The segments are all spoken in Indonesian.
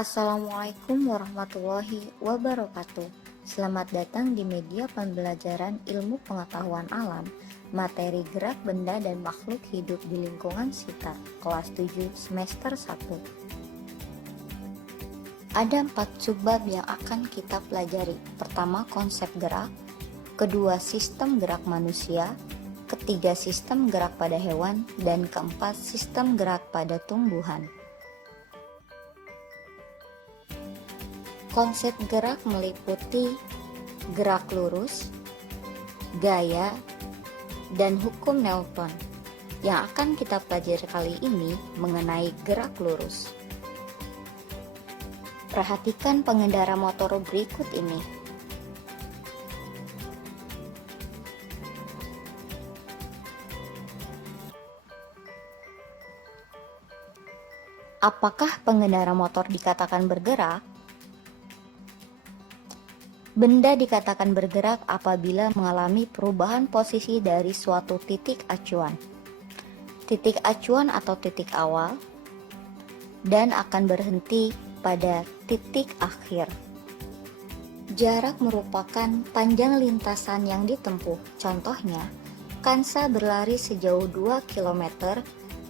Assalamualaikum warahmatullahi wabarakatuh. Selamat datang di media pembelajaran ilmu pengetahuan alam, materi gerak benda dan makhluk hidup di lingkungan sekitar, kelas 7 semester 1. Ada 4 subbab yang akan kita pelajari. Pertama, konsep gerak. Kedua, sistem gerak manusia. Ketiga, sistem gerak pada hewan. Dan keempat, sistem gerak pada tumbuhan. Konsep gerak meliputi gerak lurus, gaya, dan hukum Newton. Yang akan kita pelajari kali ini mengenai gerak lurus. Perhatikan pengendara motor berikut ini. Apakah pengendara motor dikatakan bergerak? Benda dikatakan bergerak apabila mengalami perubahan posisi dari suatu titik acuan. Titik acuan atau titik awal, dan akan berhenti pada titik akhir. Jarak merupakan panjang lintasan yang ditempuh. Contohnya, Kansa berlari sejauh 2 km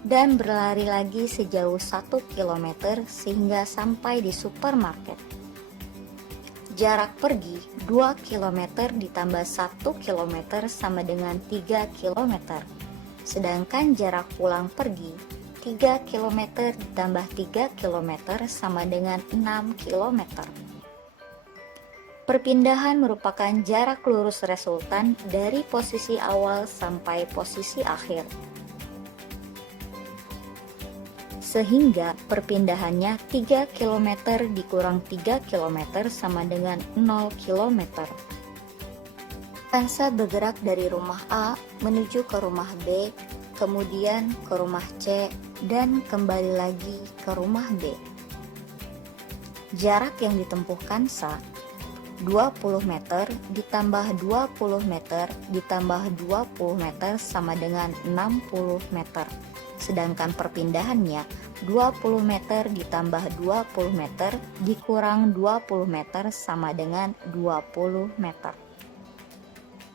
dan berlari lagi sejauh 1 km sehingga sampai di supermarket. Jarak pergi 2 km ditambah 1 km sama dengan 3 km. Sedangkan jarak pulang pergi 3 km ditambah 3 km sama dengan 6 km. Perpindahan merupakan jarak lurus resultan dari posisi awal sampai posisi akhir. Sehingga perpindahannya 3 km dikurang 3 km sama dengan 0 km. Kansa bergerak dari rumah A menuju ke rumah B, kemudian ke rumah C, dan kembali lagi ke rumah B. Jarak yang ditempuh Kansa 20 meter ditambah 20 meter ditambah 20 meter sama dengan 60 meter. Sedangkan perpindahannya 20 meter ditambah 20 meter dikurang 20 meter sama dengan 20 meter.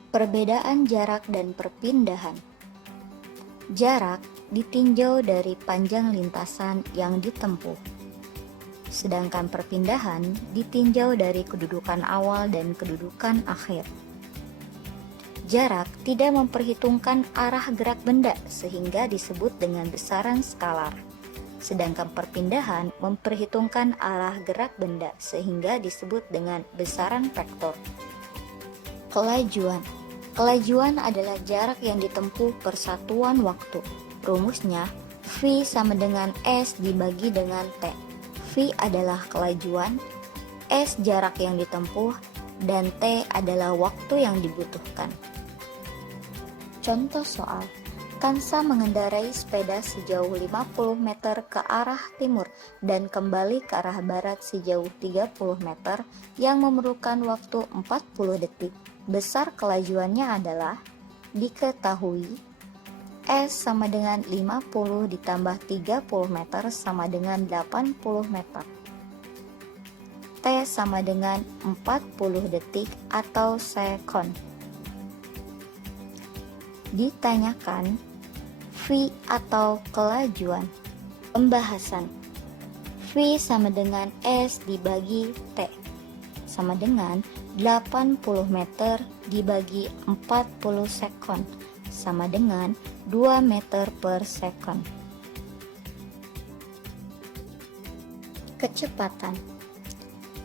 Perbedaan jarak dan perpindahan. Jarak ditinjau dari panjang lintasan yang ditempuh. Sedangkan perpindahan ditinjau dari kedudukan awal dan kedudukan akhir. Jarak tidak memperhitungkan arah gerak benda sehingga disebut dengan besaran skalar. Sedangkan perpindahan memperhitungkan arah gerak benda sehingga disebut dengan besaran vektor. Kelajuan. Kelajuan adalah jarak yang ditempuh per satuan waktu. Rumusnya V sama dengan S dibagi dengan T. V adalah kelajuan, S jarak yang ditempuh, dan T adalah waktu yang dibutuhkan. Contoh soal, Kansa mengendarai sepeda sejauh 50 meter ke arah timur dan kembali ke arah barat sejauh 30 meter yang memerlukan waktu 40 detik. Besar kelajuannya adalah diketahui S sama dengan 50 ditambah 30 meter sama dengan 80 meter. T sama dengan 40 detik atau sekon. Ditanyakan V atau kelajuan. Pembahasan. V sama dengan S dibagi T sama dengan 80 meter dibagi 40 sekon sama dengan 2 meter per sekon. Kecepatan.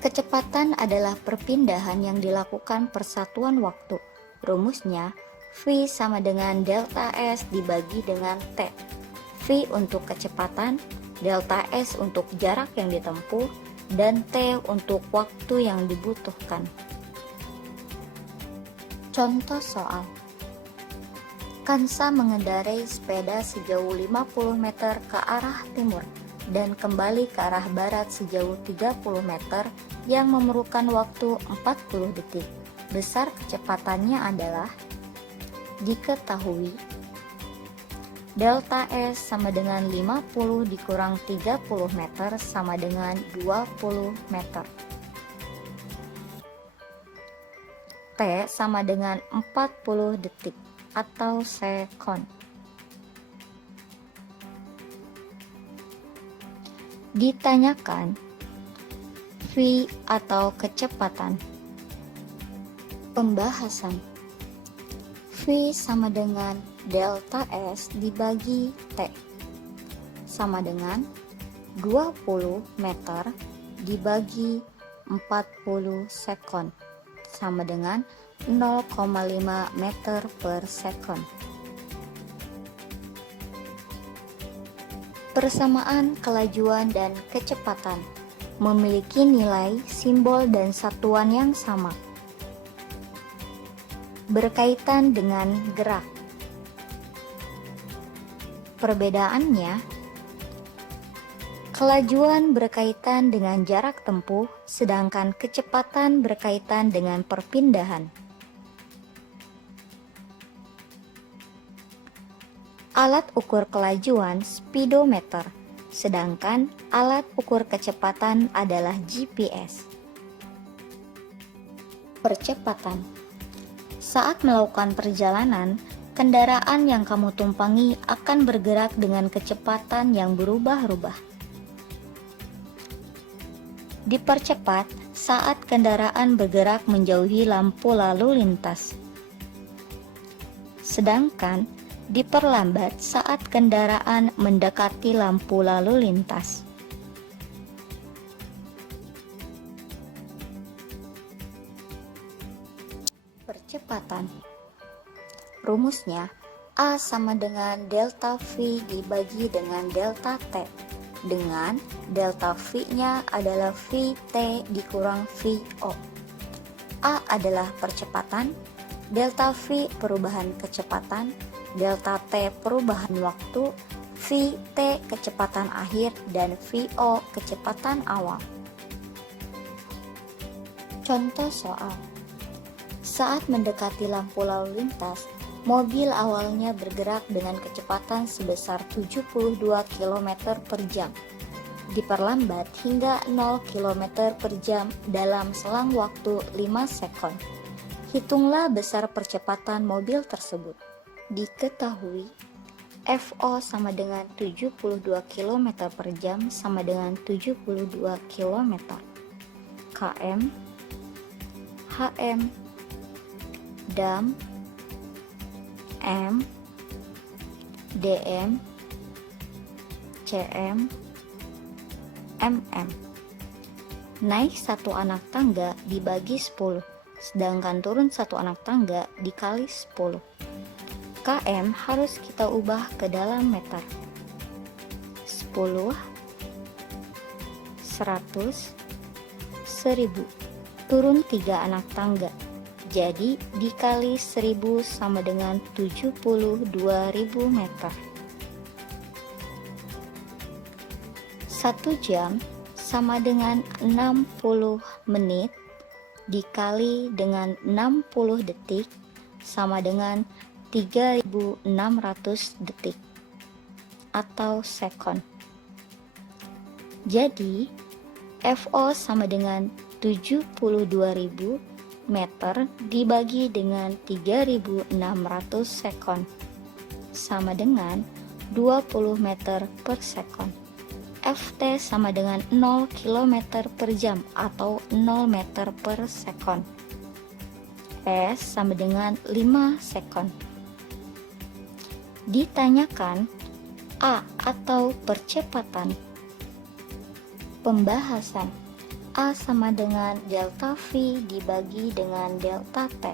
Kecepatan adalah perpindahan yang dilakukan per satuan waktu. Rumusnya V sama dengan delta S dibagi dengan T. V untuk kecepatan, delta S untuk jarak yang ditempuh, dan T untuk waktu yang dibutuhkan. Contoh soal. Kansa mengendarai sepeda sejauh 50 meter ke arah timur dan kembali ke arah barat sejauh 30 meter yang memerlukan waktu 40 detik. Besar kecepatannya adalah diketahui Delta S sama dengan 50 dikurang 30 meter sama dengan 20 meter. T sama dengan 40 detik atau sekon. Ditanyakan V atau kecepatan. Pembahasan. V sama dengan delta S dibagi T sama dengan 20 meter dibagi 40 sekon sama dengan 0,5 meter per sekon. Persamaan kelajuan dan kecepatan memiliki nilai, simbol, dan satuan yang sama. Berkaitan dengan gerak. Perbedaannya, kelajuan berkaitan dengan jarak tempuh, sedangkan kecepatan berkaitan dengan perpindahan. Alat ukur kelajuan speedometer, sedangkan alat ukur kecepatan adalah GPS. Percepatan. Saat melakukan perjalanan, kendaraan yang kamu tumpangi akan bergerak dengan kecepatan yang berubah-ubah. Dipercepat saat kendaraan bergerak menjauhi lampu lalu lintas. Sedangkan diperlambat saat kendaraan mendekati lampu lalu lintas. Percepatan. Rumusnya A sama dengan delta V dibagi dengan delta T, dengan delta V-nya adalah Vt dikurang Vo. A adalah percepatan, delta V perubahan kecepatan, delta T perubahan waktu, Vt kecepatan akhir, dan Vo kecepatan awal. Contoh soal. Saat mendekati lampu lalu lintas, mobil awalnya bergerak dengan kecepatan sebesar 72 km per jam, diperlambat hingga 0 km per jam dalam selang waktu 5 sekon. Hitunglah besar percepatan mobil tersebut. Diketahui Vo sama dengan 72 km per jam sama dengan 72 km. Km, Hm, Dam, M, Dm, Cm, mm. Naik satu anak tangga dibagi 10, sedangkan turun satu anak tangga dikali 10. Km harus kita ubah ke dalam meter. 10, 100, 1000. Turun 3 anak tangga. Jadi dikali 1000 sama dengan 72.000 meter. 1 jam sama dengan 60 menit dikali dengan 60 detik sama dengan 3.600 detik atau sekon. Jadi Vo sama dengan 72.000 meter dibagi dengan 3.600 sekon sama dengan 20 meter per sekon. Ft sama dengan 0 km per jam atau 0 meter per sekon. S sama dengan 5 sekon. Ditanyakan A atau percepatan. Pembahasan. A sama dengan delta V dibagi dengan delta T.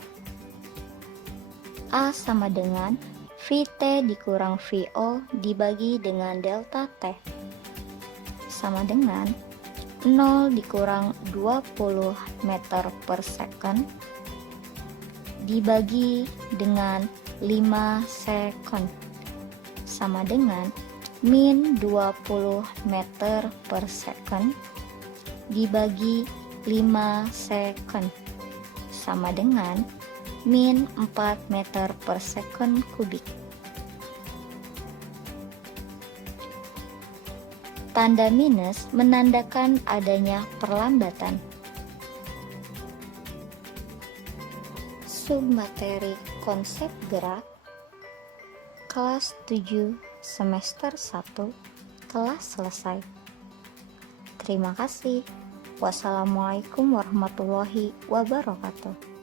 A sama dengan Vt dikurang Vo dibagi dengan delta T sama dengan 0 dikurang 20 meter per second dibagi dengan 5 sekon sama dengan min 20 meter per second dibagi 5 sekon sama dengan min 4 meter per second kubik. Tanda minus menandakan adanya perlambatan. Submateri konsep gerak kelas 7 semester 1 telah selesai. Terima kasih. Wassalamualaikum warahmatullahi wabarakatuh.